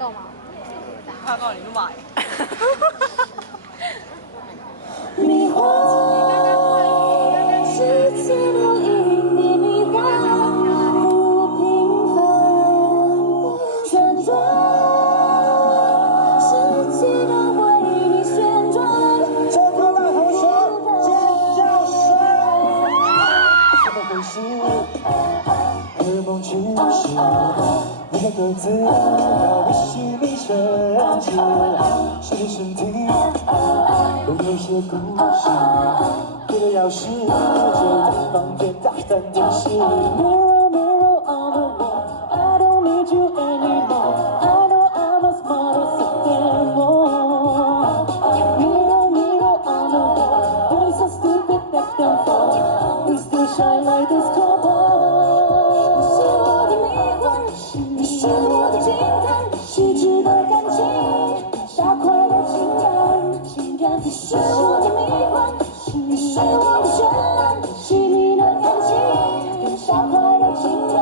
告吗？怕告你就买。迷惑，世界都因你迷惑，不平衡旋转，世界都为你旋转。这颗大红手，尖叫声，怎么回事？荷尔蒙驱使，你的个子要必须迷神经，是你身体。有些故事，别的钥匙就在房间大胆电视。Mirror, mirror on the wall, I don't need you anymore. I know I'm as smart as a demon. Mirror, mirror on the wall, you're so stupid that don't fall. We still shine like this couple. 你是我的迷幻，你是我的惊叹，细致的感情，大块的情感。你是我的迷幻，你是我的绚烂，细腻的感情，大块的情感。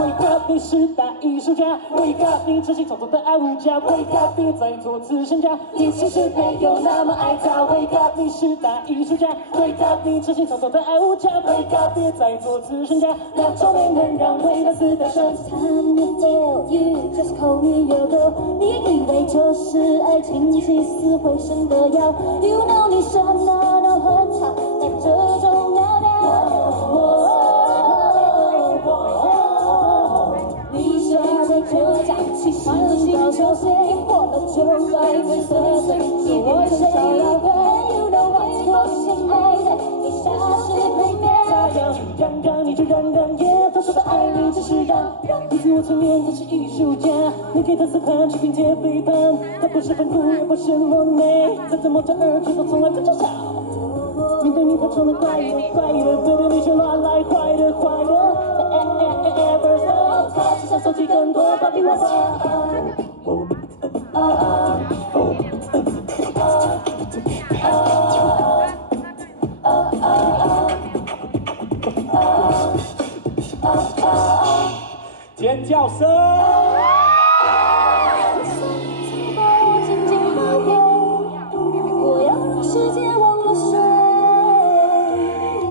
Wake up， 你是大艺术家 ，Wake up， 你痴心创作的爱无价 ，Wake up， 别再做慈善家，你其实没有那么爱他。Wake up， 你是大艺术家 ，Wake up， 你痴心创作的爱无价 ，Wake up， 别再做慈善家，那种没能让伟大死的生。Time you fail, you just call me your girl， 你以为这是爱情起死回生的药 ？You know 你什么都很差，但这种要掉。你现在就讲起心到手心，过了就爱最碎碎，你我谁要会 ？You know what's going on？ 你傻是没变。让你就让，耶！他说的爱你只是让，你自我层面他是艺术家，你给他试探去拼贴背叛，他不是反复也不是落泪，再怎么着而却都从来不争吵。面对你他装的快乐，对对你却乱来坏的。Ever so， 他只想收集更多芭比娃娃。尖叫声。